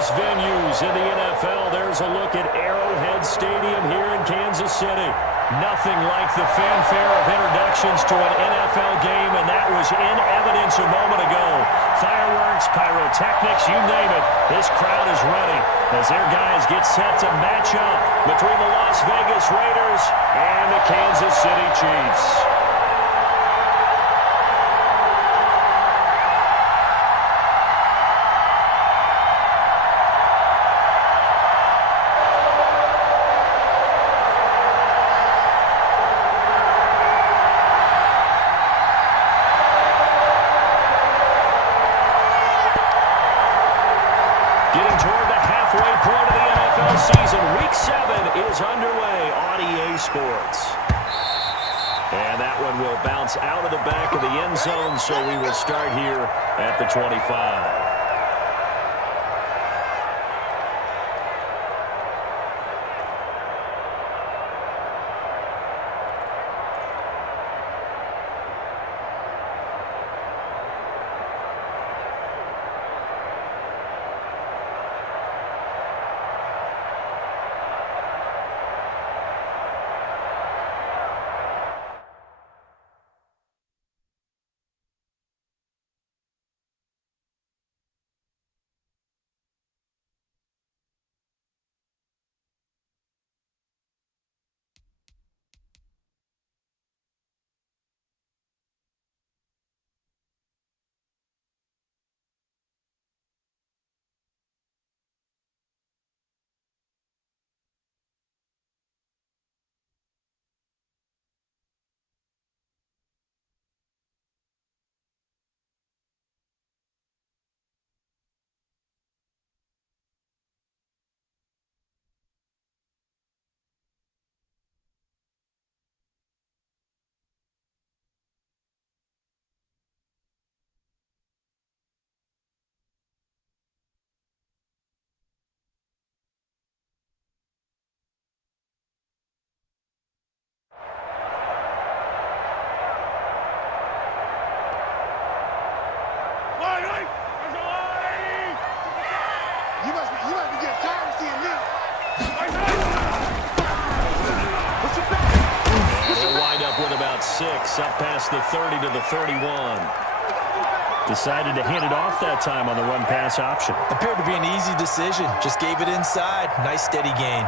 most venues in the NFL, there's a look at Arrowhead Stadium here in Kansas City. Nothing like the fanfare of introductions to an NFL game, and that was in evidence a moment ago. Fireworks, pyrotechnics, you name it. This crowd is ready as their guys get set to match up between the Las Vegas Raiders and the Kansas City Chiefs. Getting toward the halfway point of the NFL season. Week 7 is underway on EA Sports. And that one will bounce out of the back of the end zone, so we will start here at the 25. Up past the 30 to the 31. Decided to hand it off that time on the run-pass option. Appeared to be an easy decision. Just gave it inside. Nice steady gain.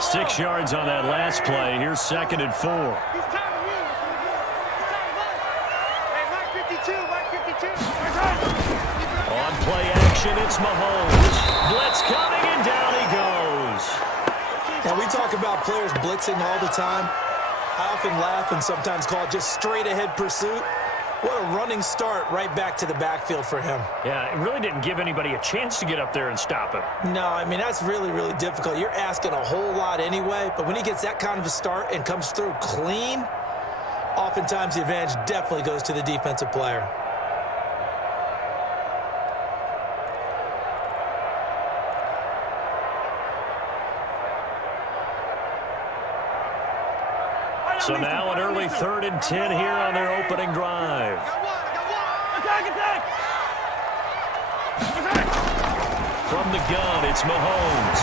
Six yards on that last play. Here's 2nd and 4. On play action, it's Mahomes. Blitz coming, and down he goes. Now, we talk about players blitzing all the time. I often laugh and sometimes call it just straight-ahead pursuit. What a running start right back to the backfield for him. Yeah, it really didn't give anybody a chance to get up there and stop him. No, I mean, that's really, really difficult. You're asking a whole lot anyway, but when he gets that kind of a start and comes through clean, oftentimes the advantage definitely goes to the defensive player. So now an early 3rd and 10 here on their opening drive. From the gun, it's Mahomes.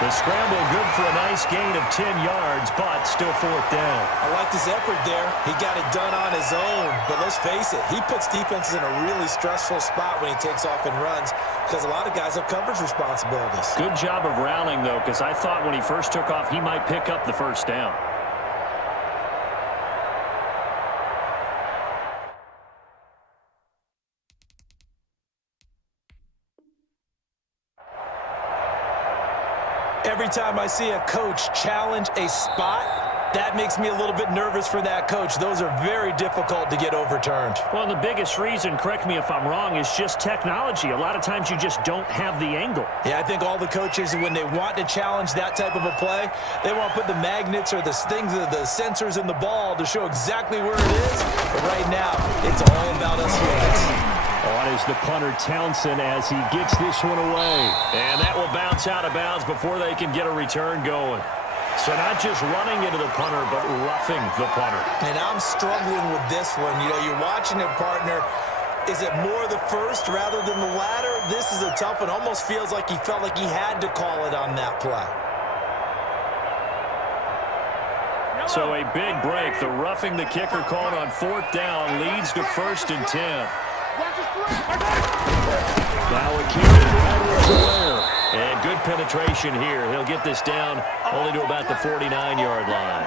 The scramble good for a nice gain of 10 yards, but still 4th down. I like his effort there. He got it done on his own. But let's face it, he puts defenses in a really stressful spot when he takes off and runs because a lot of guys have coverage responsibilities. Good job of rallying, though, because I thought when he first took off, he might pick up the 1st down. Every time I see a coach challenge a spot, that makes me a little bit nervous for that coach. Those are very difficult to get overturned. Well, the biggest reason, correct me if I'm wrong, is just technology. A lot of times you just don't have the angle. Yeah, I think all the coaches, when they want to challenge that type of a play, they want to put the magnets or the things, the sensors in the ball to show exactly where it is. But right now, it's all about us humans. On his goes the punter, Townsend, as he gets this one away. And that will bounce out of bounds before they can get a return going. So not just running into the punter, but roughing the punter. And I'm struggling with this one. You know, you're watching it, partner. Is it more the first rather than the latter? This is a tough one. Almost feels like he felt like he had to call it on that play. So a big break. The roughing the kicker called on 4th down leads to 1st and 10. Now a carry for Edwards-Helaire. And good penetration here. He'll get this down only to about the 49-yard line.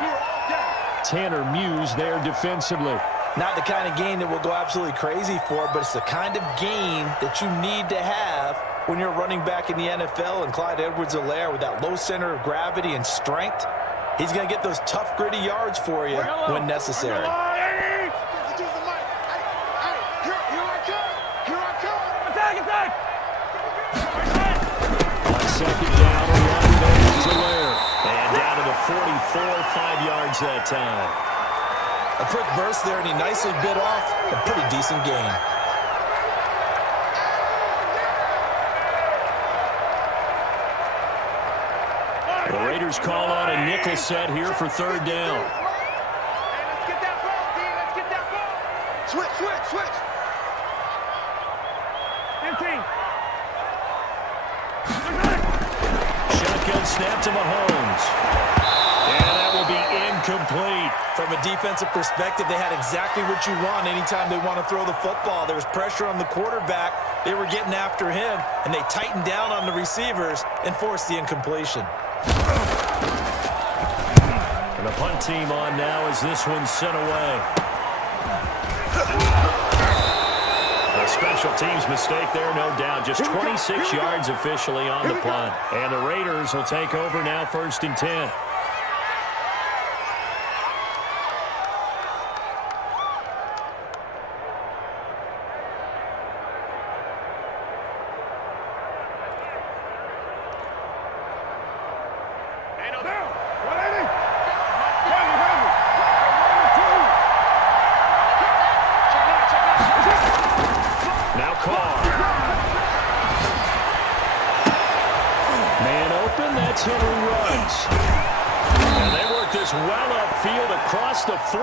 Tanner Muse there defensively. Not the kind of game that we'll go absolutely crazy for, but it's the kind of game that you need to have when you're running back in the NFL. And Clyde Edwards-Helaire, with that low center of gravity and strength, he's going to get those tough, gritty yards for you when necessary. On 2nd down, a run there to Helaire. And down to the 44, 5 yards that time. A quick burst there, and he nicely bit off a pretty decent gain. The Raiders call on a nickel set here for 3rd down. Hey, let's get that ball, D. Let's get that ball. Switch. 15. Shotgun snap to Mahomes. And that will be incomplete. From a defensive perspective, they had exactly what you want anytime they want to throw the football. There was pressure on the quarterback. They were getting after him, and they tightened down on the receivers and forced the incompletion. And the punt team on now as this one's sent away. A special teams mistake there, no doubt. Just 26 yards officially on the punt. And the Raiders will take over now, 1st and 10. Well upfield across the 45.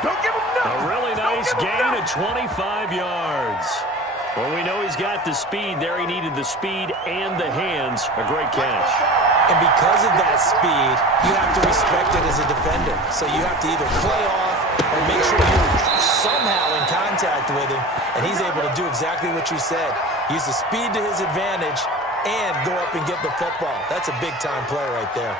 Don't give him nothing. A really nice gain of 25 yards. Well, we know he's got the speed there. He needed the speed and the hands. A great catch. And because of that speed, you have to respect it as a defender. So you have to either play off or make sure you're somehow in contact with him. And he's able to do exactly what you said. Use the speed to his advantage and go up and get the football. That's a big-time play right there.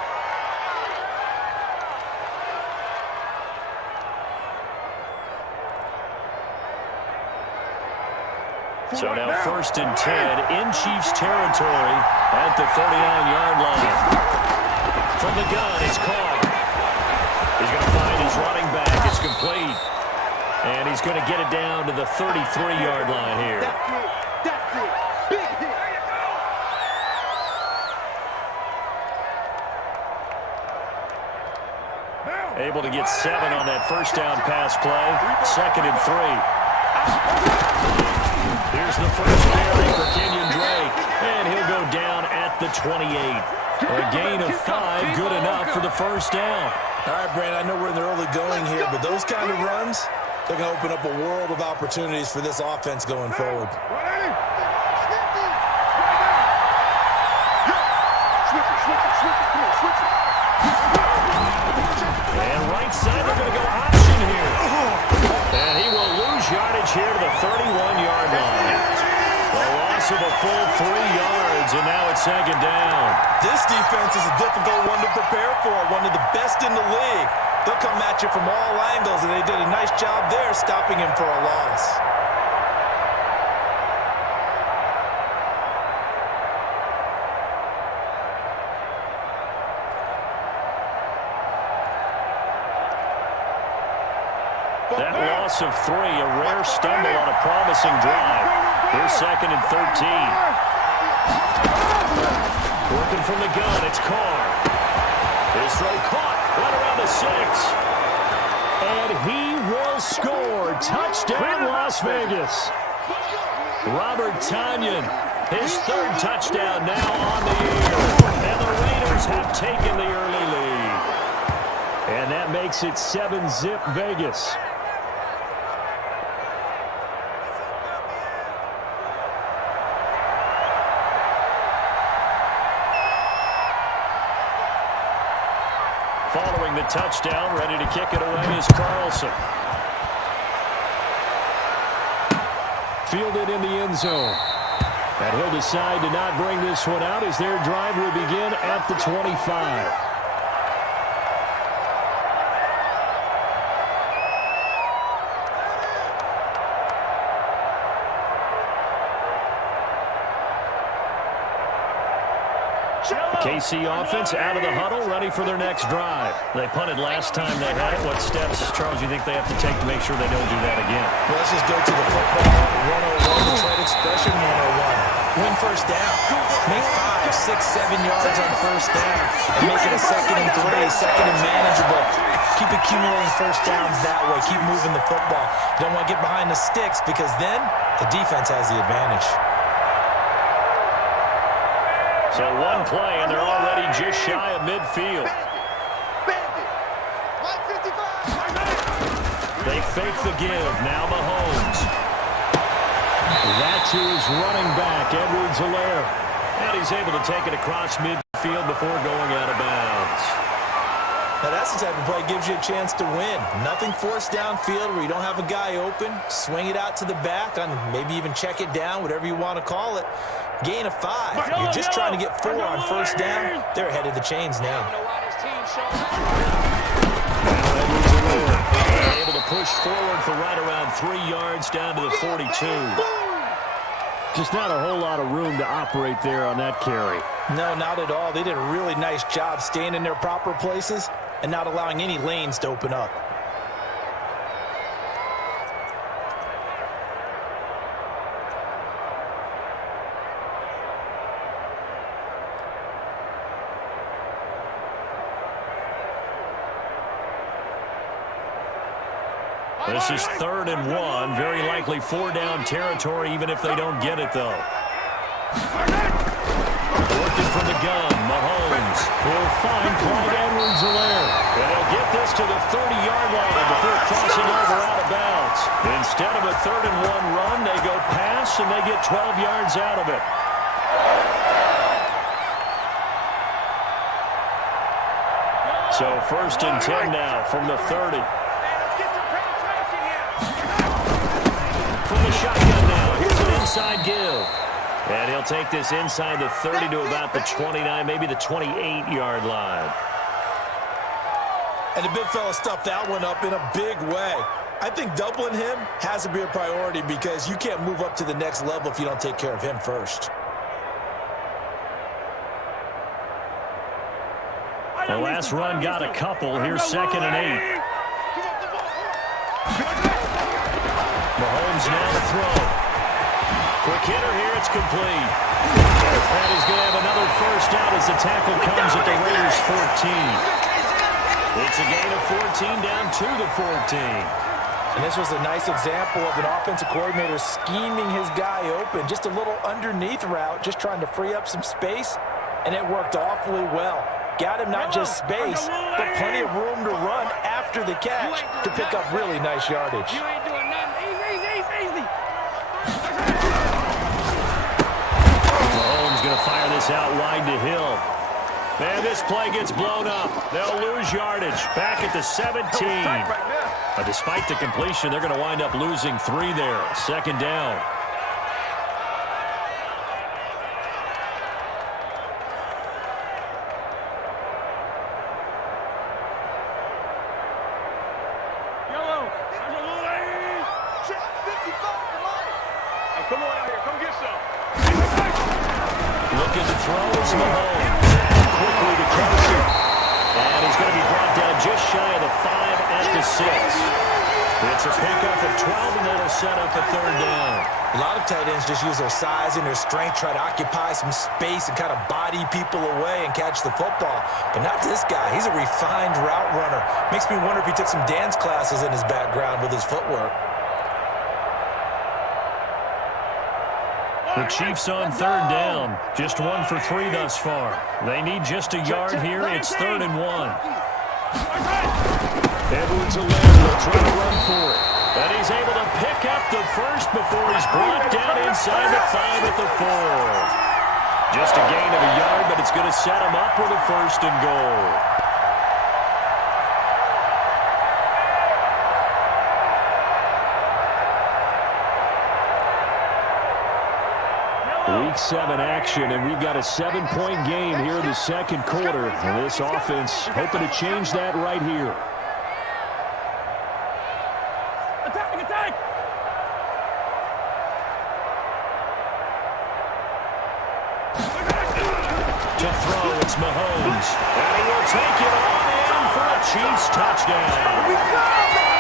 So now 1st and 10 in Chiefs territory at the 49-yard line. From the gun, it's Carr. He's going to find his running back. It's complete. And he's going to get it down to the 33-yard line here. That's it. Big hit. Able to get 7 on that 1st down pass play. 2nd and 3. Here's the first carry for Kenyon Drake, and he'll go down at the 28. A gain of 5, good enough for the 1st down. All right, Brandon, I know we're in the early going here, but those kind of runs, they're going to open up a world of opportunities for this offense going forward. And right side, they're going to go option here. And he will lose yardage here to the 31-yard line. A loss of a full 3 yards, and now it's 2nd down. This defense is a difficult one to prepare for, one of the best in the league. They'll come at you from all angles, and they did a nice job there stopping him for a loss. That loss of 3, a rare stumble on a promising drive. Here's 2nd and 13. Working from the gun, it's Carr. His throw caught right around the 6. And he will score. Touchdown, Las Vegas. Robert Tonyan, his third touchdown now on the year. And the Raiders have taken the early lead. And that makes it 7-zip Vegas. Following the touchdown, ready to kick it away is Carlson. Fielded in the end zone. And he'll decide to not bring this one out as their drive will begin at the 25. KC offense out of the huddle, ready for their next drive. They punted last time they had it. What steps, Charles, you think they have to take to make sure they don't do that again? Well, let's just go to the football 101, the trade expression 101. Win first down. Make 5, 6, 7 yards on first down. And make it a 2nd and 3, 2nd and manageable. Keep accumulating first downs that way. Keep moving the football. You don't want to get behind the sticks because then the defense has the advantage. So one play, and they're already just shy of midfield. They fake the give. Now Mahomes. That to his running back, Edwards-Helaire. And he's able to take it across midfield before going out of bounds. Now that's the type of play that gives you a chance to win. Nothing forced downfield where you don't have a guy open. Swing it out to the back, and maybe even check it down, whatever you want to call it. Gain of 5. You're just trying to get 4 on first down. They're ahead of the chains now. Able to push forward for right around 3 yards down to the 42. Just not a whole lot of room to operate there on that carry. No, not at all. They did a really nice job staying in their proper places and not allowing any lanes to open up. This is 3rd and 1. Very likely 4-down territory, even if they don't get it, though. Working from the gun, Mahomes will find Clyde Edwards-Helaire. And he'll get this to the 30-yard line before crossing over out of bounds. Instead of a 3rd and 1 run, they go pass, and they get 12 yards out of it. So 1st and 10 now from the 30. From the shotgun now, here's an inside give. And he'll take this inside the 30 to about the 29, maybe the 28-yard line. And the big fella stuffed that one up in a big way. I think doubling him has to be a priority because you can't move up to the next level if you don't take care of him first. The last run got a couple. Here's 2nd and 8. Mahomes now to throw. Quick hitter here, it's complete. And he's going to have another first down as the tackle comes at the Raiders' 14. It's a gain of 14 down to the 14. And this was a nice example of an offensive coordinator scheming his guy open. Just a little underneath route, just trying to free up some space, and it worked awfully well. Got him not just space, but plenty of room to run after the catch to pick up really nice yardage. You ain't doing nothing. Easy. Mahomes going to fire this out wide to Hill. Man, this play gets blown up. They'll lose yardage. Back at the 17. But despite the completion, they're going to wind up losing 3 there. 2nd down. Come on out here. Come get some. Looking to throw is Mahomes. Quickly to Kelsey. And he's going to be brought down just shy of the 5 at the 6. It's a pickup of 12, and that'll set up a 3rd down. A lot of tight ends just use their size and their strength, try to occupy some space and kind of body people away and catch the football. But not this guy. He's a refined route runner. Makes me wonder if he took some dance classes in his background with his footwork. The Chiefs on third down. Just 1 for 3 thus far. They need just a yard here. It's 3rd and 1. Edwards-Helaire will try to run for it. And he's able to pick up the first before he's brought down inside the 5 at the 4. Just a gain of a yard, but it's going to set him up with a 1st and goal. Week 7 action, and we've got a 7-point game here in the second quarter. And this offense hoping to change that right here. Attack, attack! To throw, it's Mahomes. And he will take it on in for a Chiefs touchdown.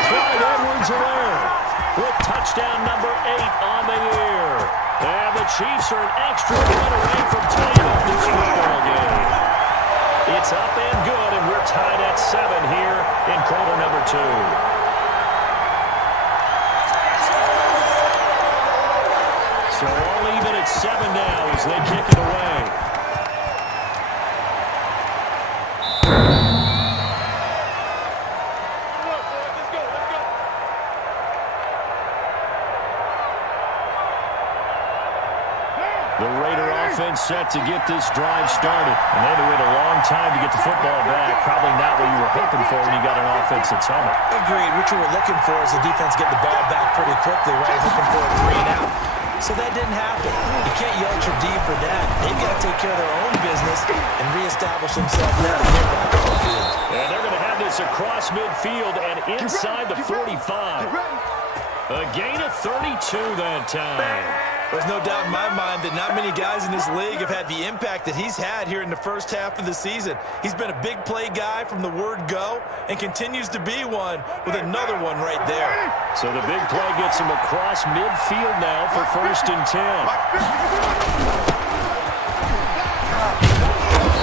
Clyde Edwards-Helaire with touchdown number 8 on the year. And the Chiefs are an extra point away from tying up this football game. It's up and good, and we're tied at 7 here in quarter number 2. So all even at 7 now as they kick it away. Set to get this drive started. And they had to wait a long time to get the football back. Probably not what you were hoping for when you got an offense that's humming. Agreed. What you were looking for is the defense getting the ball back pretty quickly, right? Hoping for a 3 and out. So that didn't happen. You can't yell at your D for that. They've got to take care of their own business and reestablish themselves now to get back on the field. And they're going to have this across midfield and inside the 45. A gain of 32 that time. There's no doubt in my mind that not many guys in this league have had the impact that he's had here in the first half of the season. He's been a big play guy from the word go and continues to be one with another one right there. So the big play gets him across midfield now for 1st and 10.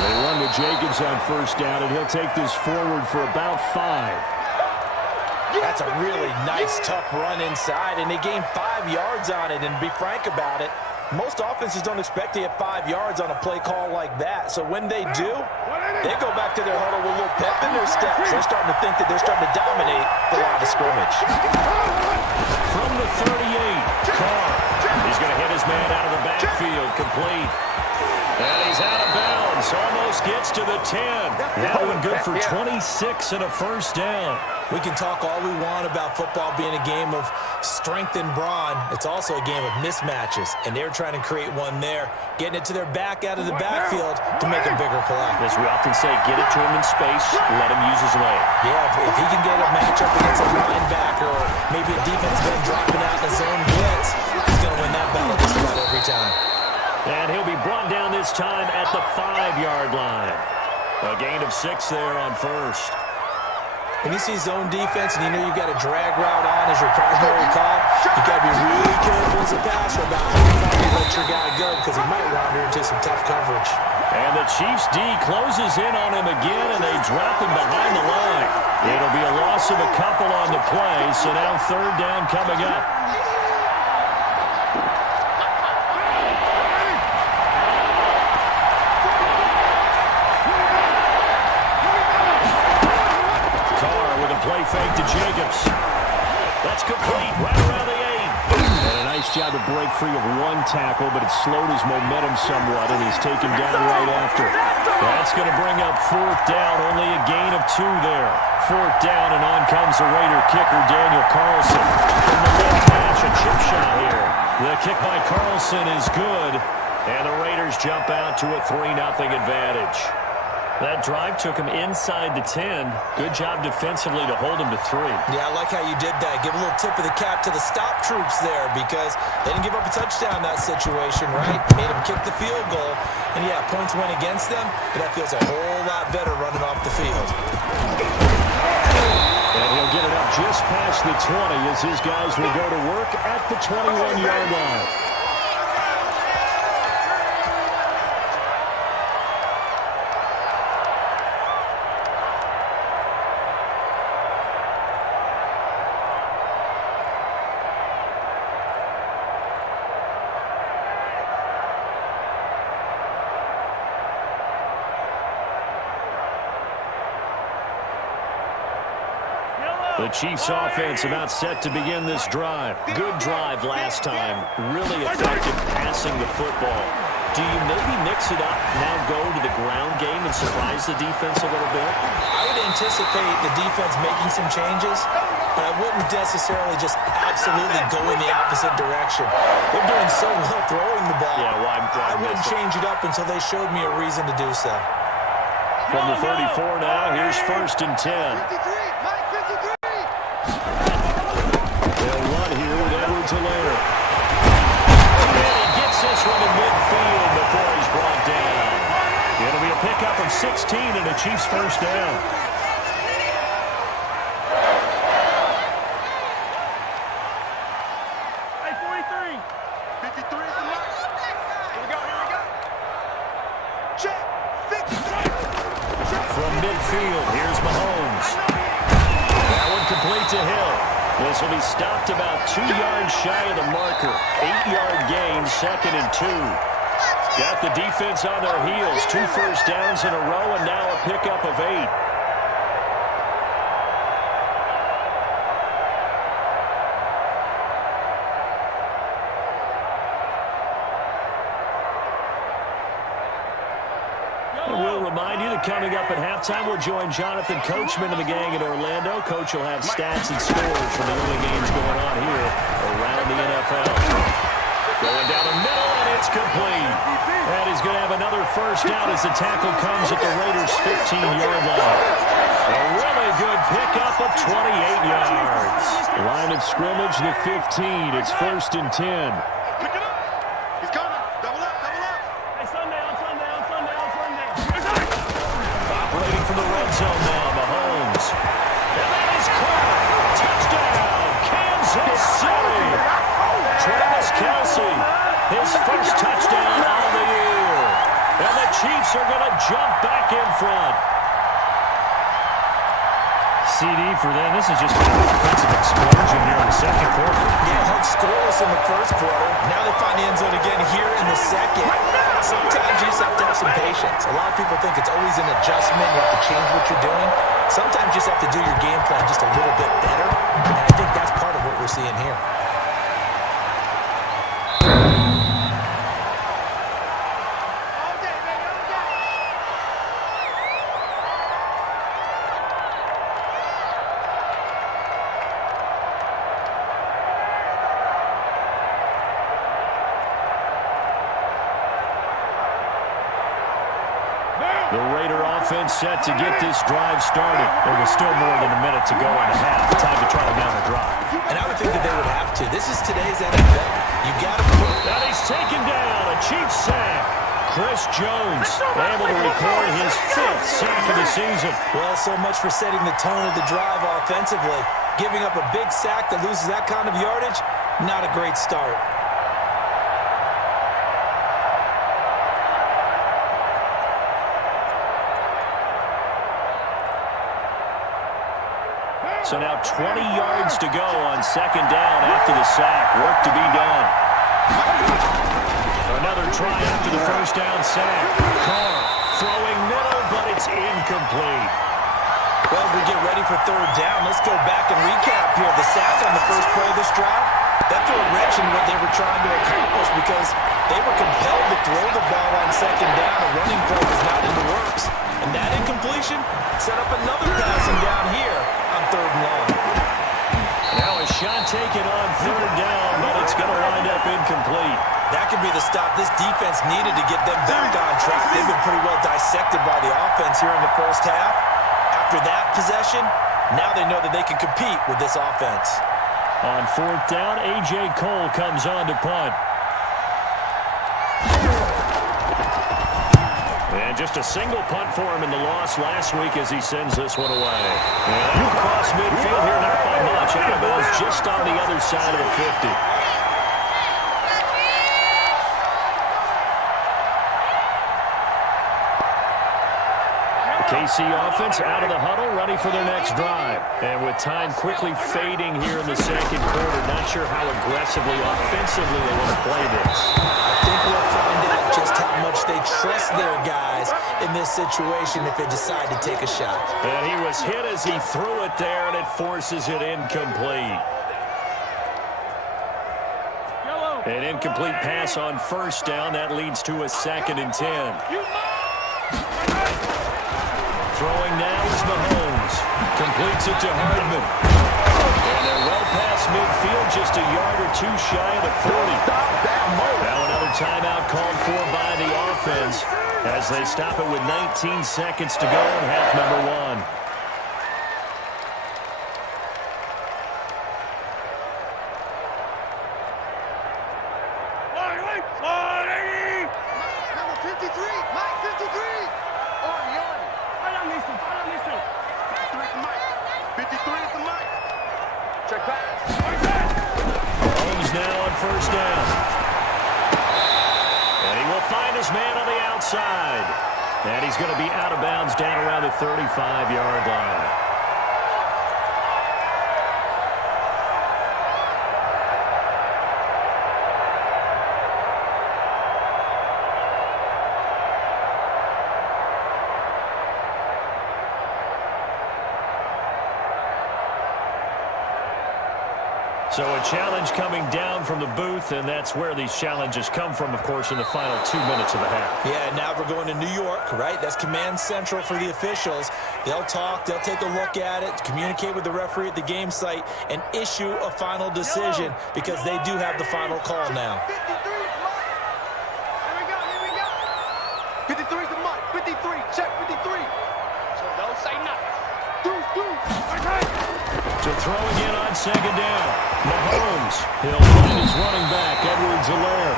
They run to Jacobs on 1st down, and he'll take this forward for about 5. That's a really nice, tough run inside, and they gained 5 yards on it. And to be frank about it, most offenses don't expect to get 5 yards on a play call like that. So when they do, they go back to their huddle with a little pep in their steps. They're starting to think that they're starting to dominate the line of scrimmage. From the 38, Carr. He's going to hit his man out of the backfield, complete. And he's out of bounds, almost gets to the 10. That one good for 26 and a 1st down. We can talk all we want about football being a game of strength and brawn. It's also a game of mismatches, and they're trying to create one there, getting it to their back out of the backfield to make a bigger play. As we often say, get it to him in space, let him use his leg. Yeah, if he can get a matchup against a linebacker or maybe a defensive end dropping out in a zone blitz, he's going to win that battle just about every time. And he'll be brought down this time at the 5-yard line. A gain of 6 there on 1st. When you see zone defense and you know you've got a drag route on as your primary call, you've got to be really careful as a passer about how far you let your guy go because he might wander into some tough coverage. And the Chiefs D closes in on him again, and they drop him behind the line. It'll be a loss of a couple on the play, so now 3rd down coming up. Play fake to Jacobs. That's complete right around the 8. And a nice job to break free of 1 tackle, but it slowed his momentum somewhat, and he's taken down right after. That's going to bring up 4th down, only a gain of 2 there. 4th down, and on comes the Raider kicker, Daniel Carlson. From the left hash, a chip shot here. The kick by Carlson is good, and the Raiders jump out to a 3-0 advantage. That drive took him inside the 10. Good job defensively to hold him to 3. Yeah, I like how you did that. Give a little tip of the cap to the stop troops there because they didn't give up a touchdown in that situation, right? Made them kick the field goal. And, yeah, points went against them, but that feels a whole lot better running off the field. And he'll get it up just past the 20 as his guys will go to work at the 21-yard line. The Chiefs offense about set to begin this drive. Good drive last time. Really effective passing the football. Do you maybe mix it up, now go to the ground game and surprise the defense a little bit? I would anticipate the defense making some changes, but I wouldn't necessarily just absolutely go in the opposite direction. They're doing so well throwing the ball. Yeah, I wouldn't change it up until they showed me a reason to do so. From the 34 now, here's 1st and 10. 53, Mike 53. They'll run here with Edwards-Helaire. And he gets this one to midfield before he's brought down. It'll be a pickup of 16 and a Chiefs first down. Hey, 43. 53 is the mark. Here we go. Check. 53. From midfield, here's Mahomes. That one complete to Hill. This will be stopped about 2 yards shy of the marker. 8-yard gain, 2nd and 2. Got the defense on their heels. 2 first downs in a row, and now a pickup of 8. We'll remind you that coming up at halftime, we'll join Jonathan Coachman and the gang in Orlando. Coach will have stats and scores from the early games going on here around the NFL. Going down the middle, and it's complete. And he's going to have another first down as the tackle comes at the Raiders' 15-yard line. A really good pickup of 28 yards. Line of scrimmage, the 15. It's 1st and 10. Pick it up. He's coming. Double up. Hey, Sunday. Operating from the red zone now, Mahomes. And that is caught. Touchdown, Kansas City. Travis Kelce, his first touchdown of the year. And the Chiefs are going to jump back in front. CD for them. This is just kind of a defensive explosion here in the second quarter. Yeah, held scoreless in the first quarter. Now they find the end zone again here in the second. Sometimes you just have to have some patience. A lot of people think it's always an adjustment. You have to change what you're doing. Sometimes you just have to do your game plan just a little bit better. And I think that's part of what we're seeing here. All day, baby. All day. The Raider offense set to get this drive started. There was still more than a minute to go in the half. Time to try to mount a drive. And I would think that they would have to. This is today's NFL. You got to put. And he's taken down. A Chiefs sack. Chris Jones able to record his 5th sack of the season. Well, so much for setting the tone of the drive offensively. Giving up a big sack that loses that kind of yardage, not a great start. So now 20 yards to go on 2nd down after the sack. Work to be done. Another try after the first down sack. Carr throwing middle, but it's incomplete. Well, as we get ready for 3rd down, let's go back and recap here. The sack on the first play of this drive, that threw a wrench in what they were trying to accomplish because they were compelled to throw the ball on 2nd down. A running play was not in the works. And that incompletion set up another passing down here on 3rd and long. Now a shot taken on 3rd down, but it's going to wind up incomplete. That could be the stop this defense needed to get them back on track. They've been pretty well dissected by the offense here in the first half. After that possession, now they know that they can compete with this offense. On 4th down, A.J. Cole comes on to punt. And just a single punt for him in the loss last week as he sends this one away. And across midfield here, not by much. Out of bounds just on the other side of the 50. KC offense out of the huddle, ready for their next drive. And with time quickly fading here in the second quarter, not sure how aggressively, offensively they want to play this. I think we'll find out just how much they trust their guys in this situation if they decide to take a shot. And he was hit as he threw it there, and it forces it incomplete. An incomplete pass on first down. That leads to a 2nd and 10. Throwing now is Mahomes. Completes it to Hardman. And they're well past midfield, just a yard or two shy of the 40. Now another timeout called for by the offense as they stop it with 19 seconds to go in half number 1. Mahomes now on first down. And he will find his man on the outside. And he's going to be out of bounds down around the 35-yard line. So a challenge coming down from the booth, and that's where these challenges come from, of course, in the final 2 minutes of the half. Yeah, now we're going to New York, right? That's command central for the officials. They'll talk, they'll take a look at it, communicate with the referee at the game site, and issue a final decision because they do have the final call now. 53's the mark. 53. Check 53. So don't say nothing. To throw again on 2nd down. Mahomes. He'll find his running back, RSLR.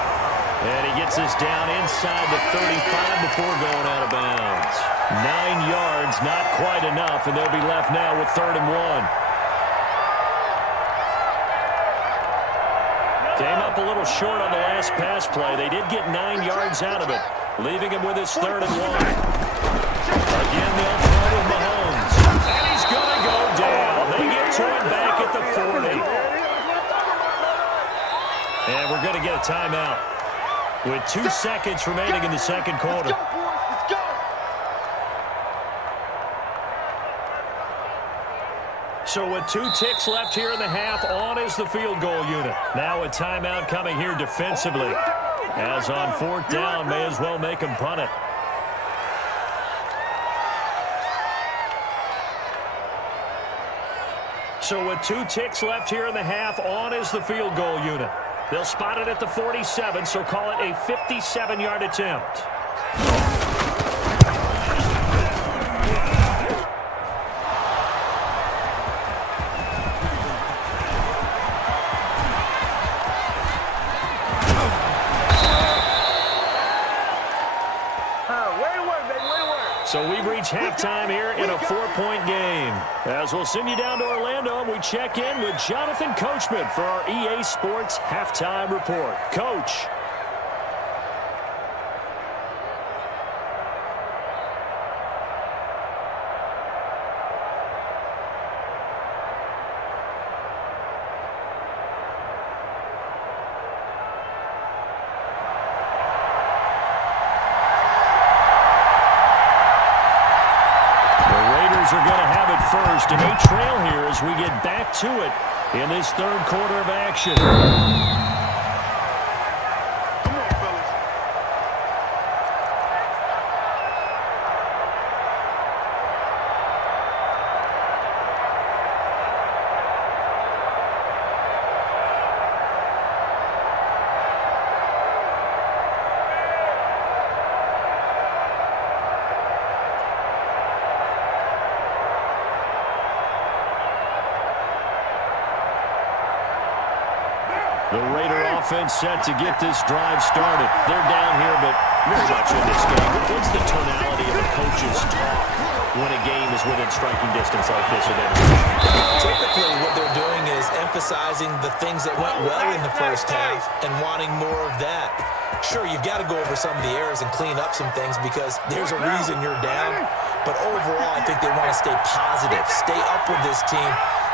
And he gets this down inside the 35 before going out of bounds. 9 yards, not quite enough, and they'll be left now with 3rd and 1. Came up a little short on the last pass play. They did get 9 yards out of it, leaving him with his 3rd and 1. Again, they'll throw with Mahomes. And he's going to go down. They get to him back at the 40. And we're going to get a timeout with 2 seconds remaining in the second quarter. So with 2 ticks left here in the half, on is the field goal unit. Now a timeout coming here defensively. As on 4th down, may as well make him punt it. So with 2 ticks left here in the half, on is the field goal unit. They'll spot it at the 47, so call it a 57-yard attempt. So we've reached halftime here in a 4-point game. As we'll send you down to Orlando, and we check in with Jonathan Coachman for our EA Sports Halftime Report. Coach. Are going to have it first, and they trail here as we get back to it in this 3rd quarter of action. Come on, fellas. The Raider offense set to get this drive started. They're down here, but very much in this game. What's the tonality of a coach's talk when a game is within striking distance like this of Typically, what they're doing is emphasizing the things that went well in the first half and wanting more of that. Sure, you've got to go over some of the errors and clean up some things because there's a reason you're down. But overall, I think they want to stay positive, stay up with this team.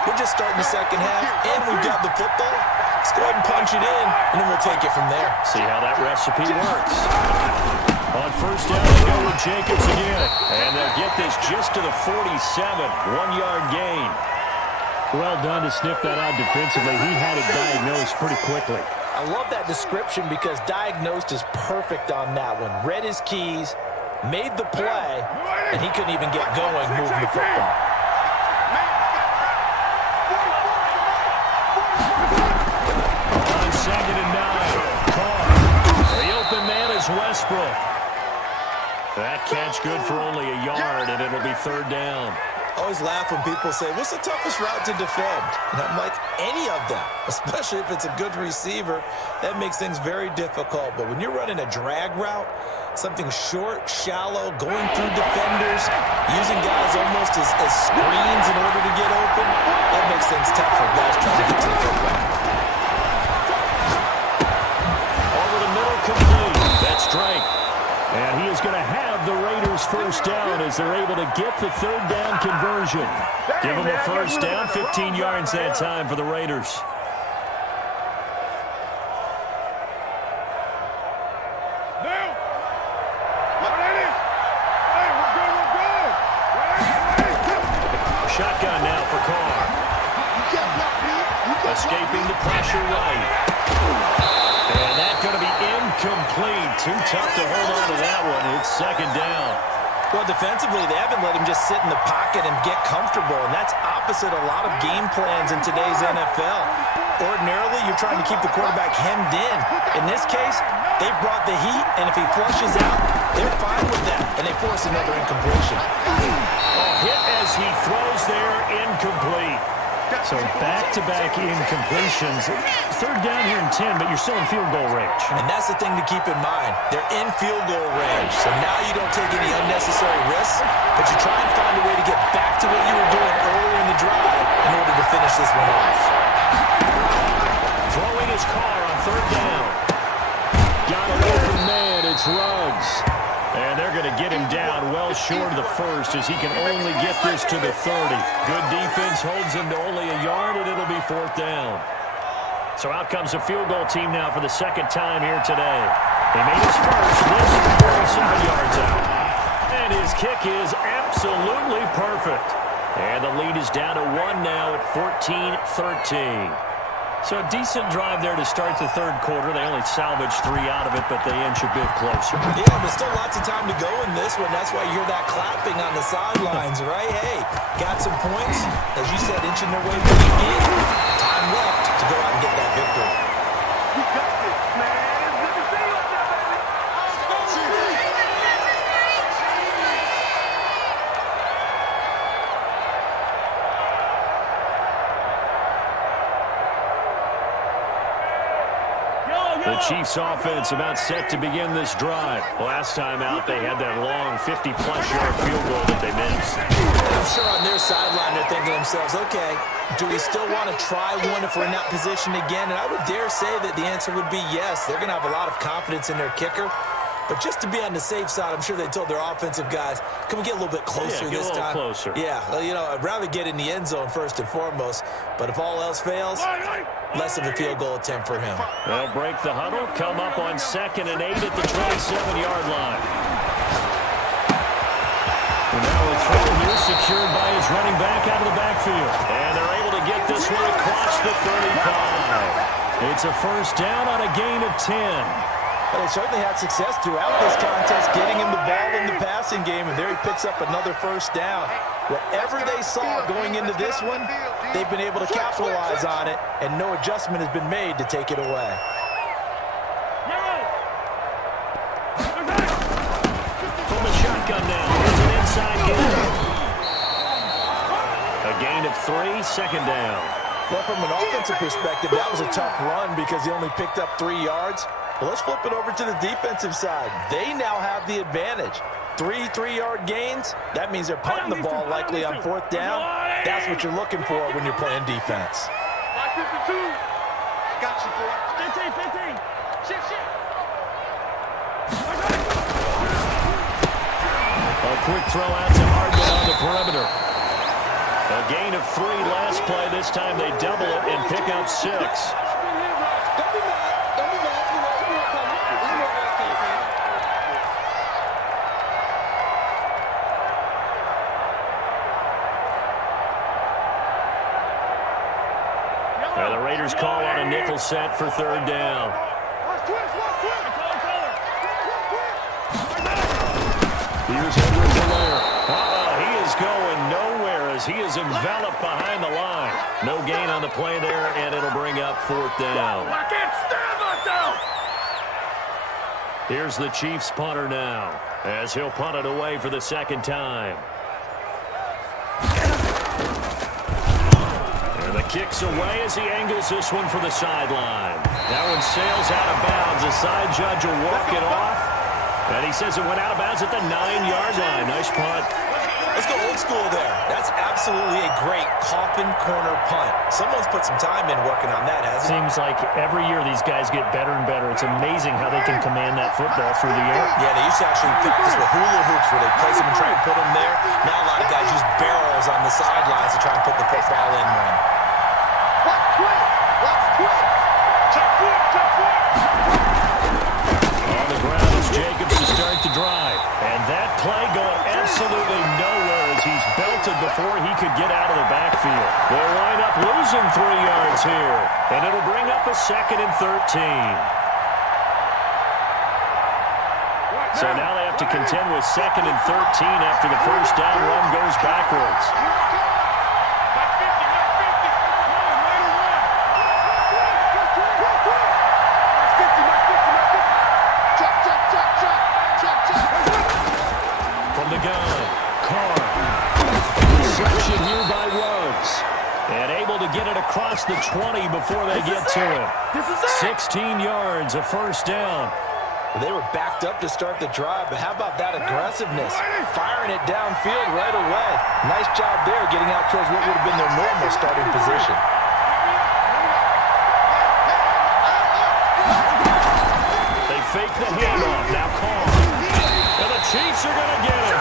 We're just starting the second half, and we've got the football. Let's go ahead and punch it in, and then we'll take it from there. See how that recipe works. On first down, they go with Jacobs again. And they'll get this just to the 47. 1-yard gain. Well done to sniff that out defensively. He had it diagnosed pretty quickly. I love that description because diagnosed is perfect on that one. Read his keys, made the play, and he couldn't even get going moving the football. On 2nd and 9, Carr. The open man is Westbrook. That catch good for only a yard, and it'll be 3rd down. I always laugh when people say, what's the toughest route to defend? And I'm like, any of them, especially if it's a good receiver. That makes things very difficult. But when you're running a drag route, something short, shallow, going through defenders, using guys almost as screens in order to get open, that makes things tough for guys trying to get to the football. Over the middle, complete. That's Drake. And he is going to have the Raiders first down as they're able to get the 3rd down conversion. Give them a first down, 15 yards that time for the Raiders. Shotgun now for Carr. Escaping the pressure right. And that's going to be incomplete. Too tough to hold on to that one. It's 2nd down. Well, defensively, they haven't let him just sit in the pocket and get comfortable, and that's opposite a lot of game plans in today's NFL. Ordinarily, you're trying to keep the quarterback hemmed in. In this case, they brought the heat, and if he flushes out, they're fine with that, and they force another incompletion. Hit as he throws there, incomplete. So back-to-back incompletions. 3rd down here and 10, but you're still in field goal range. And that's the thing to keep in mind. They're in field goal range. So now you don't take any unnecessary risks, but you try and find a way to get back to what you were doing earlier in the drive in order to finish this one off. Throwing his car on 3rd down. Got an open man. It's Ruggs. And they're going to get him down well short of the 1st as he can only get this to the 30. Good defense holds him to only a yard, and it'll be 4th down. So out comes the field goal team now for the 2nd time here today. He made his first. This is 47 yards out. And his kick is absolutely perfect. And the lead is down to 1 now at 14-13. So a decent drive there to start the 3rd quarter. They only salvaged 3 out of it, but they inch a bit closer. Yeah, but still lots of time to go in this one. That's why you hear that clapping on the sidelines, right? Hey, got some points. As you said, inching their way to the game. Time left to go out and get that victory. You got this, man. Let me see you up there, baby. The Chiefs offense about set to begin this drive. Last time out, they had that long 50-plus yard field goal that they missed. I'm sure on their sideline they're thinking to themselves, okay, do we still want to try one if we're in that position again? And I would dare say that the answer would be yes. They're going to have a lot of confidence in their kicker. But just to be on the safe side, I'm sure they told their offensive guys, can we get a little bit closer this time? Closer. Yeah, well, you know, I'd rather get in the end zone first and foremost. But if all else fails, less of a field goal attempt for him. They'll break the huddle, come up on 2nd and 8 at the 27-yard line. And now a throw here secured by his running back out of the backfield. And they're able to get this one across the 35. It's a first down on a gain of 10. Well, they certainly had success throughout this contest, getting him the ball in the passing game, and there he picks up another first down. Whatever they saw going into this one, they've been able to capitalize on it, and no adjustment has been made to take it away. From the shotgun now, here's an inside gain. A gain of 3, 2nd down. Well, from an offensive perspective, that was a tough run because he only picked up 3 yards. Well, let's flip it over to the defensive side. They now have the advantage. 3 3-yard gains. That means they're punting the ball likely on 4th down. That's what you're looking for when you're playing defense. 52. Got you, boy. 15. Shit. A quick throw out to Hardman on the perimeter. A gain of 3 last play. This time they double it and pick up 6. vehicle set for third down. Here's Edwards Alaire. He is going nowhere as he is enveloped behind the line. No gain on the play there, and it'll bring up fourth down. I can't stand myself! Here's the Chiefs punter now, as he'll punt it away for the second time. And the kick's away as he angles this one for the sideline. That one sails out of bounds. The side judge will walk it off. And he says it went out of bounds at the 9-yard line. Nice punt. Let's go old school there. That's absolutely a great coffin corner punt. Someone's put some time in working on that, hasn't it? Seems like every year these guys get better and better. It's amazing how they can command that football through the air. Yeah, they used to actually practice with hula hoops where they place them and try and put them there. Now a lot of guys use barrels on the sidelines to try and put the football in one. Let's quit! Let's quit! Check one, check one! On the ground is Jacobs to start the drive. And that play going absolutely nowhere as he's belted before he could get out of the backfield. They'll wind up losing 3 yards here. And it'll bring up a 2nd and 13. So now they have to contend with 2nd and 13 after the first down run goes backwards. From the gun, Carr. Reception here by Ruggs. And able to get it across the 20 before they get to it. 16 yards, a first down. They were backed up to start the drive, but how about that aggressiveness? Firing it downfield right away. Nice job there getting out towards what would have been their normal starting position. They fake the handoff. Now Carr. And the Chiefs are going to get him.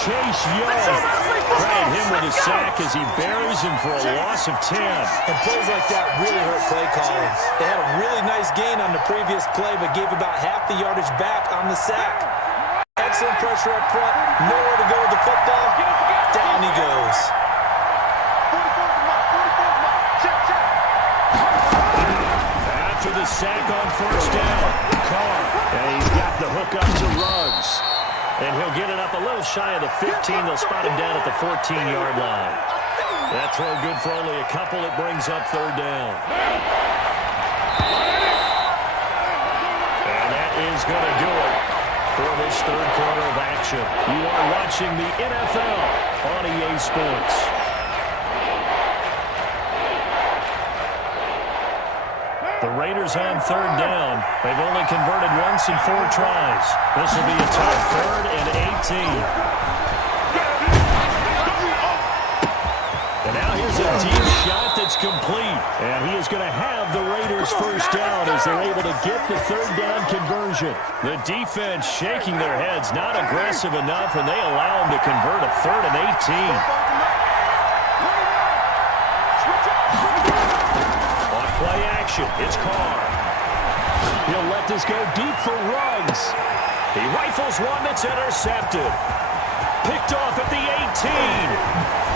Chase Young. Credit him with a sack as he buries him for a loss of 10. And plays like that really hurt play calling. They had a really nice gain on the previous play, but gave about half the yardage back on the sack. Excellent pressure up front. Nowhere to go with the football. Down he goes. After the sack on first down, Carr. And he's got the hook up to Ruggs. And he'll get it up a little shy of the 15. They'll spot him down at the 14-yard line. That throw good for only a couple. It brings up third down. And that is going to do it for this third quarter of action. You are watching the NFL on EA Sports. The Raiders on third down. They've only converted once in 4 tries. This will be a tough 3rd and 18. And now here's a deep shot that's complete. And he is going to have the Raiders first down as they're able to get the third down conversion. The defense shaking their heads, not aggressive enough, and they allow him to convert a 3rd and 18. Play action. It's Carr. He'll let this go deep for Ruggs. He rifles one that's intercepted. Picked off at the 18.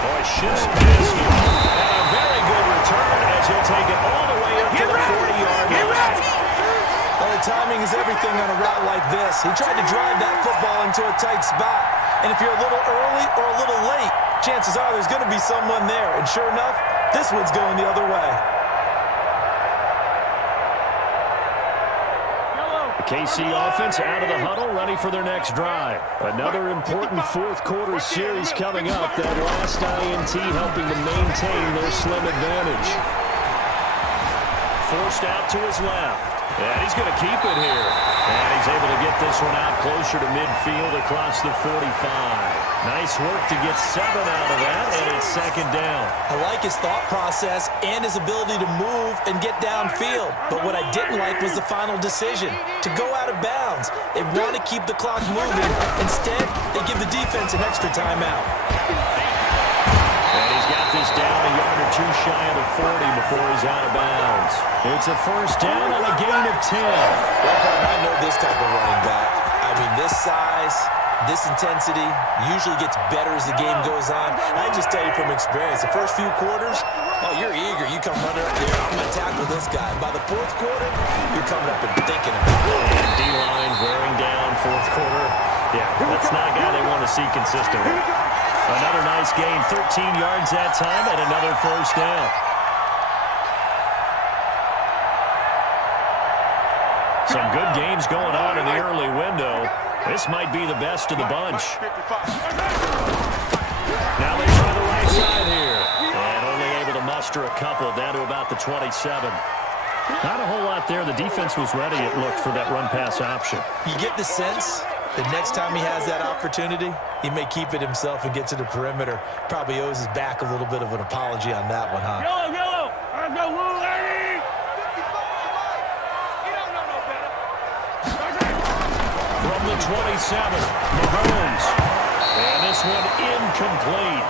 Boy, shifts past him. And a very good return as he'll take it all the way up to the 40-yard line. Well, the timing is everything on a route like this. He tried to drive that football into a tight spot. And if you're a little early or a little late, chances are there's going to be someone there. And sure enough, this one's going the other way. KC offense out of the huddle, ready for their next drive. Another important fourth quarter series coming up. That last INT helping to maintain their slim advantage. Forced out to his left. And he's going to keep it here. And he's able to get this one out closer to midfield across the 45. Nice work to get 7 out of that, and it's second down. I like his thought process and his ability to move and get downfield. But what I didn't like was the final decision, to go out of bounds. They want to keep the clock moving. Instead, they give the defense an extra timeout. And he's got this down a yard or 2 shy of the 40 before he's out of bounds. It's a first down on a gain of 10. I know this type of running back. I mean, this size, this intensity usually gets better as the game goes on. I just tell you from experience, the first few quarters, Oh, you're eager. You come running up there. I'm going to tackle this guy. By the fourth quarter, you're coming up and thinking about it. And D-line wearing down fourth quarter. Yeah, that's not a guy they want to see consistently. Another nice gain, 13 yards that time, and another first down. Some good games going on in the early window. This might be the best of the bunch. Now they try the right side here. And only able to muster a couple down to about the 27. Not a whole lot there. The defense was ready, it looked, for that run-pass option. You get the sense that next time he has that opportunity, he may keep it himself and get to the perimeter. Probably owes his back a little bit of an apology on that one, huh? Yellow, yellow. Let's go, Woo, lady. You don't know no better. From the 27, Mahomes. And this one incomplete.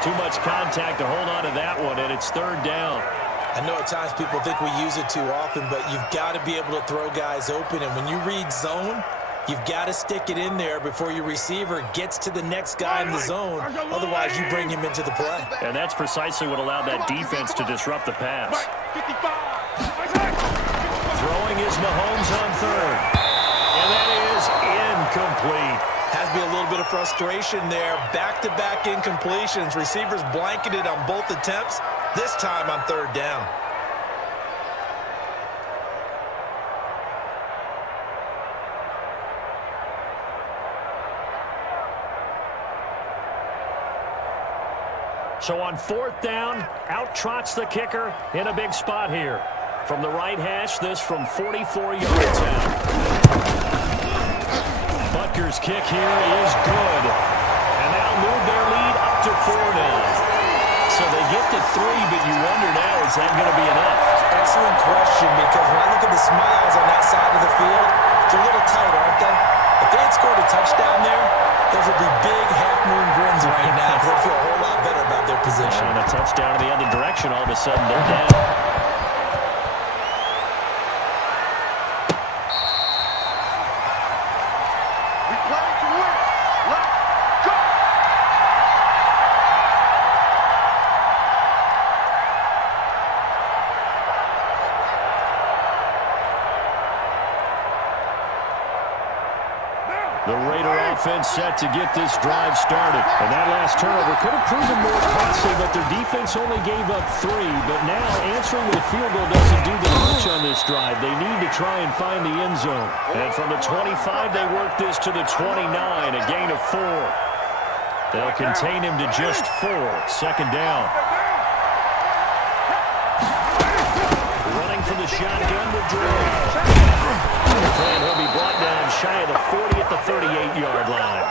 Too much contact to hold on to that one, and it's third down. I know at times people think we use it too often, but you've got to be able to throw guys open. And when you read zone, you've got to stick it in there before your receiver gets to the next guy in the zone. Otherwise, you bring him into the play. And that's precisely what allowed that defense to disrupt the pass. 55. Throwing is Mahomes on third. And that is incomplete. Has to be a little bit of frustration there. Back-to-back incompletions. Receivers blanketed on both attempts, this time on third down. So on fourth down, out trots the kicker in a big spot here. From the right hash, this from 44 yards out. Butker's kick here is good. And they'll move their lead up to 4 now. So they get to 3, but you wonder now, is that going to be enough? Excellent question, because when I look at the smiles on that side of the field, they're a little tight, aren't they? If they had scored a touchdown there, those would be big half-moon grins right now, because they'd feel a whole lot better about their position. And a touchdown in the other direction, all of a sudden they're down. The Raider offense set to get this drive started. And that last turnover could have proven more costly, but their defense only gave up 3. But now answering with a field goal doesn't do them much on this drive. They need to try and find the end zone. And from the 25, they work this to the 29, a gain of 4. They'll contain him to just 4. Second down. Running for the shotgun with Dre. And he'll be brought down shy of the 40 at the 38-yard line.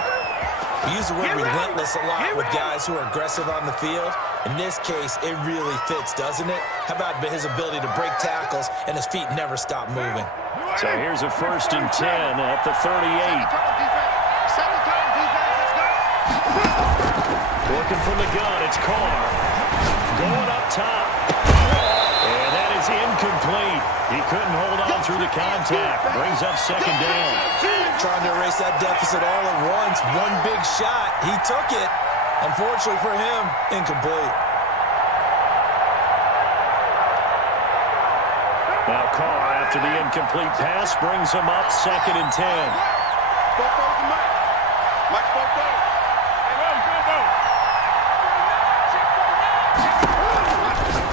We use the word relentless a lot with guys who are aggressive on the field. In this case, it really fits, doesn't it? How about his ability to break tackles and his feet never stop moving? So here's a 1st and 10 at the 38. Working from the gun, it's Carr. Going up top. And that is incomplete. He couldn't hold on through the contact. Brings up second down. Trying to erase that deficit all at once. One big shot. He took it. Unfortunately for him, incomplete. Now Carr, after the incomplete pass, brings him up 2nd and 10.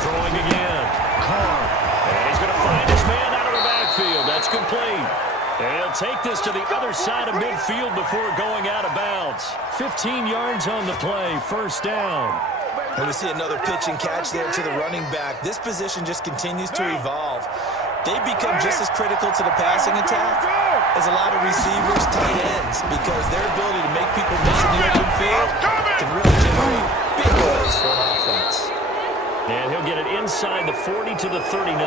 Throwing again. Carr. And he's going to find his man out of the backfield. That's complete. And he'll take this to the other side of midfield before going out of bounds. 15 yards on the play. First down. And we see another pitch and catch there to the running back. This position just continues to evolve. They become just as critical to the passing attack as a lot of receivers, tight ends, because their ability to make people miss in the open field can really generate big plays for an offense. And he'll get it inside the 40 to the 39.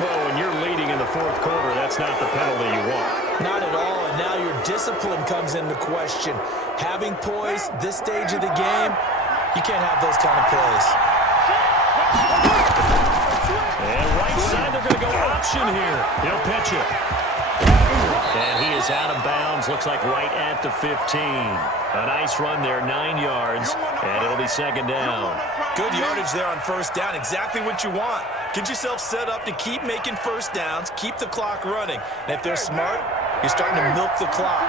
Well, when you're leading in the fourth quarter, that's not the penalty you want. Not at all, and now your discipline comes into question. Having poise this stage of the game, you can't have those kind of plays. And right side, they're going to go option here. He'll pitch it. And he is out of bounds, looks like right at the 15. A nice run there, 9 yards, and it'll be second down. Good yardage there on first down. Exactly what you want. Get yourself set up to keep making first downs, keep the clock running. And if they're smart, you're starting to milk the clock.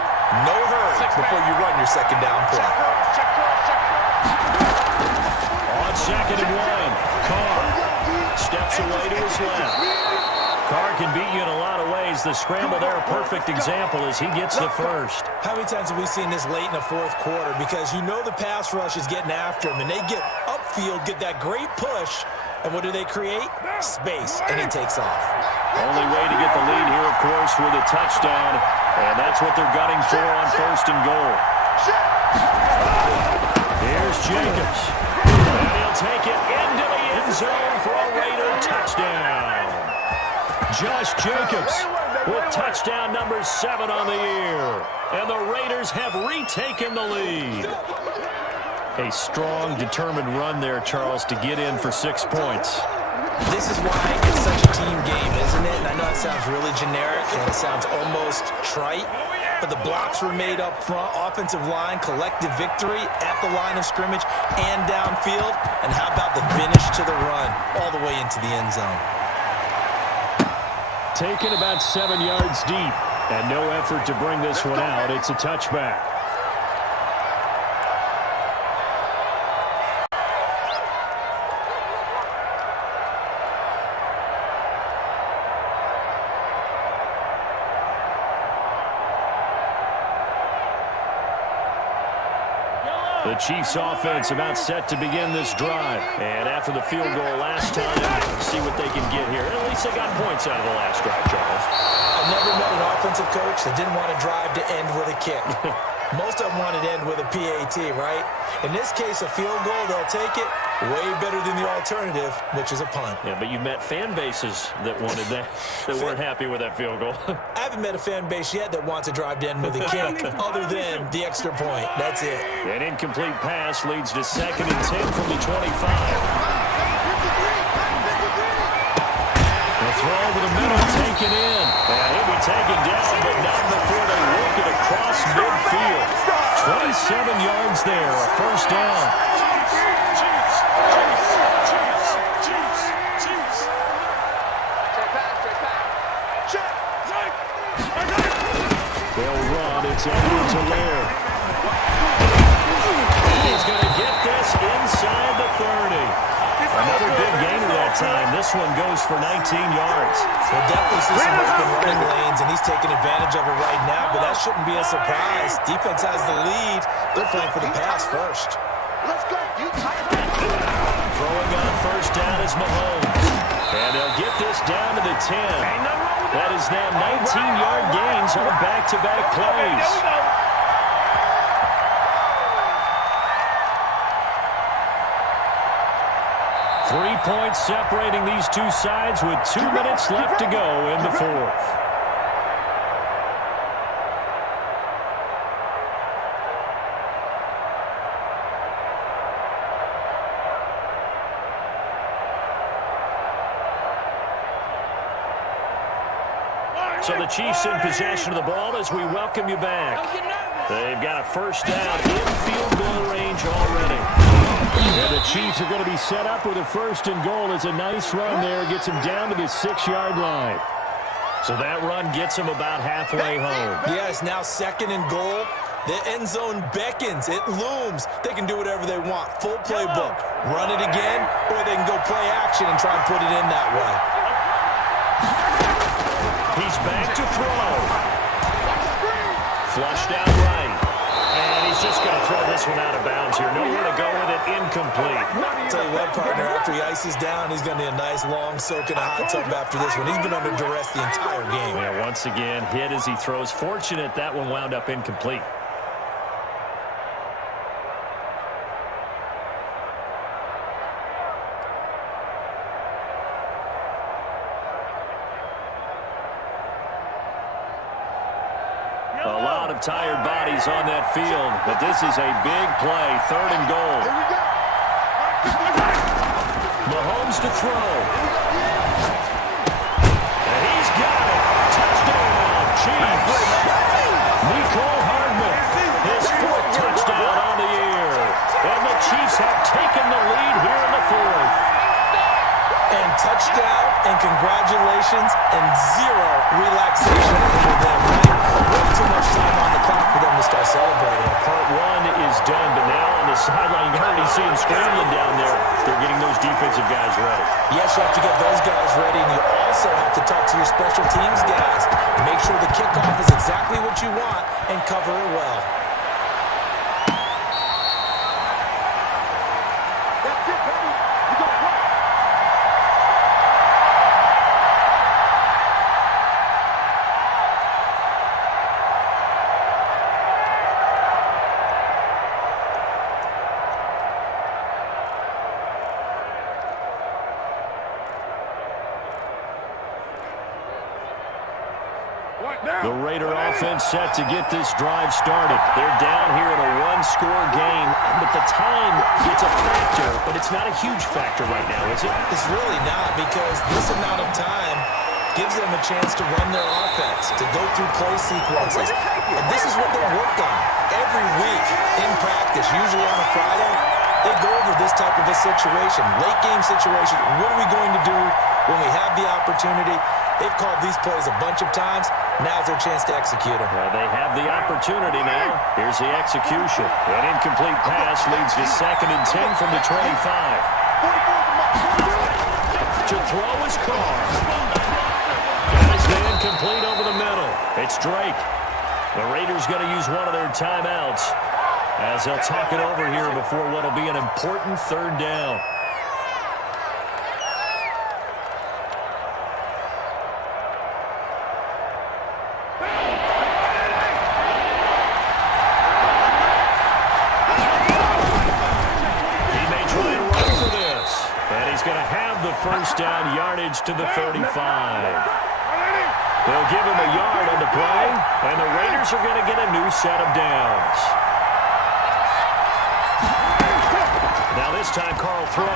No hurry before you run your second down play. On 2nd and 1, Carr steps away to his left. Carr can beat you in a lot of ways. The scramble there, a perfect example as he gets the first. How many times have we seen this late in the fourth quarter? Because you know the pass rush is getting after him, and they get upfield, get that great push, and what do they create? Space, and he takes off. Only way to get the lead here, of course, with a touchdown, and that's what they're gunning for on 1st and goal. Here's Jacobs, and he'll take it into the end zone for a Raider touchdown. Josh Jacobs with touchdown number 7 on the year. And the Raiders have retaken the lead. A strong, determined run there, Charles, to get in for 6 points. This is why it's such a team game, isn't it? And I know it sounds really generic and it sounds almost trite, but the blocks were made up front, offensive line, collective victory at the line of scrimmage and downfield. And how about the finish to the run all the way into the end zone? Taken about 7 yards deep, and no effort to bring this one out. It's a touchback. The Chiefs offense about set to begin this drive. And after the field goal last time, see what they can get here. At least they got points out of the last drive, Charles. I've never met an offensive coach that didn't want to drive to end with a kick. Most of them wanted to end with a PAT, right? In this case, a field goal, they'll take it. Way better than the alternative, which is a punt. Yeah, but you met fan bases that wanted that, that weren't happy with that field goal. I haven't met a fan base yet that wants to drive to end with a kick, other than the extra point. That's it. An incomplete pass leads to 2nd and 10 from the 25. The throw over the middle, taken in. And he'll be taken down, but not before they work it across midfield. 27 yards there, a first down. They'll run. It's Edwards-Helaire. He's going to get this inside the 30. Another big gainer that time. This one goes for 19 yards. We'll definitely see some open running lanes, and he's taking advantage of it right now, but that shouldn't be a surprise. Defense has the lead. They're playing for the pass first. Let's go. Throwing on first down is Mahomes. And they'll get this down to the 10. That is now 19-yard gains on back-to-back plays. 3 points separating these two sides with 2 minutes left to go in the fourth. So the Chiefs in possession of the ball as we welcome you back. They've got a first down in field goal range already. And the Chiefs are going to be set up with a 1st and goal. It's a nice run there. Gets them down to the 6-yard line. So that run gets them about halfway home. Yeah, it's now 2nd and goal. The end zone beckons. It looms. They can do whatever they want. Full playbook. Run it again, or they can go play action and try and put it in that way. He's back to throw. Flushed out right. And he's just going to throw this one out of bounds here. Nowhere to go with it. Incomplete. Tell you what, partner, after he ices down, he's going to need a nice, long soak in a hot tub after this one. He's been under duress the entire game. Yeah, once again, hit as he throws. Fortunate that one wound up incomplete. A lot of tired bodies on that field, but this is a big play, 3rd and goal. Mahomes to throw. And he's got it. Touchdown, Chiefs. Nicole Hardman, his 4th touchdown on the year. And the Chiefs have taken the lead here in the congratulations and zero relaxation for them, right? Way too much time on the clock for them to start celebrating. Part one is done, but now on the sideline, you already see them scrambling down there. They're getting those defensive guys ready. Yes, you have to get those guys ready, and you also have to talk to your special teams guys. Make sure the kickoff is exactly what you want and cover it well. That's it, baby. You got to work. The Raider offense set to get this drive started. They're down here in a one-score game, but the time, it's a factor, but it's not a huge factor right now, is it? It's really not, because this amount of time gives them a chance to run their offense, to go through play sequences. And this is what they work on every week in practice, usually on a Friday. They go over this type of a situation, late game situation. What are we going to do when we have the opportunity? They've called these plays a bunch of times. Now's their chance to execute them. Well, they have the opportunity now. Here's the execution. An incomplete pass leads to 2nd and 10 from the 25. To throw is Carr. That is the incomplete over the middle. It's Drake. The Raiders going to use one of their timeouts as they'll talk it over here before what will be an important 3rd down. First down yardage to the 35. They'll give him a yard on the play, and the Raiders are going to get a new set of downs. Now this time, Carl throw.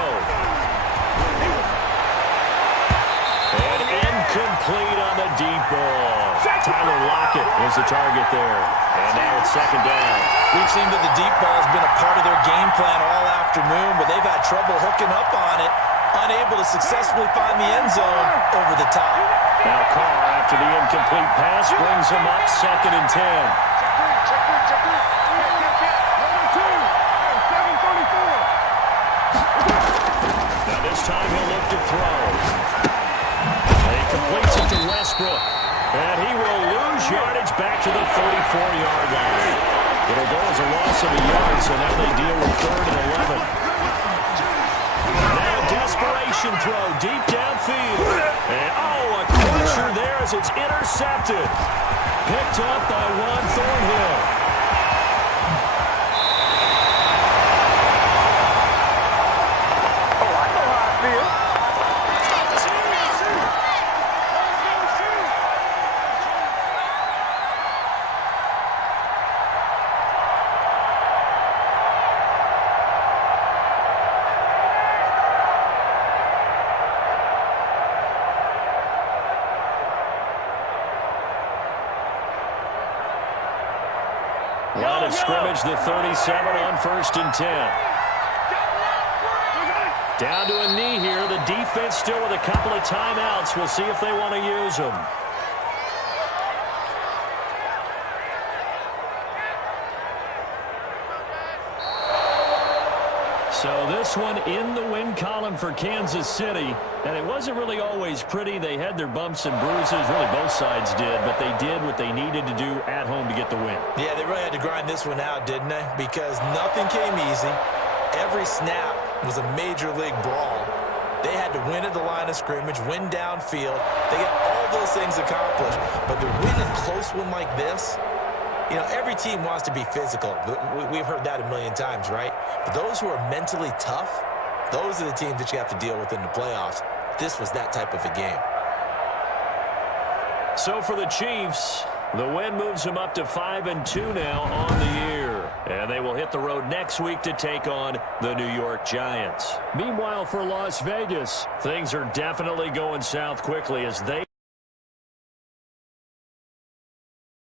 And incomplete on the deep ball. Tyler Lockett is the target there. And now it's 2nd down. We've seen that the deep ball has been a part of their game plan all afternoon, but they've had trouble hooking up on it. Unable to successfully find the end zone over the top. Now Carr, after the incomplete pass, brings him up 2nd and 10. Now this time he'll look to throw. And he completes it to Westbrook. And he will lose yardage back to the 34-yard line. It'll go as a loss of a yard, so now they deal with 3rd and 11. Desperation throw deep downfield. And, a crusher there as it's intercepted. Picked up by Juan Thornhill. Oh, I know how I feel. Line of scrimmage, the 37 on 1st and 10. Down to a knee here. The defense still with a couple of timeouts. We'll see if they want to use them. So this one in the win column for Kansas City. And it wasn't really always pretty. They had their bumps and bruises. Really, both sides did. But they did what they needed to do at home to get the win. Yeah, they really had to grind this one out, didn't they? Because nothing came easy. Every snap was a major league brawl. They had to win at the line of scrimmage, win downfield. They got all those things accomplished. But to win a close one like this, you know, every team wants to be physical. We've heard that a million times, right? But those who are mentally tough, those are the teams that you have to deal with in the playoffs. This was that type of a game. So for the Chiefs, the win moves them up to 5-2 now on the year. And they will hit the road next week to take on the New York Giants. Meanwhile, for Las Vegas, things are definitely going south quickly as they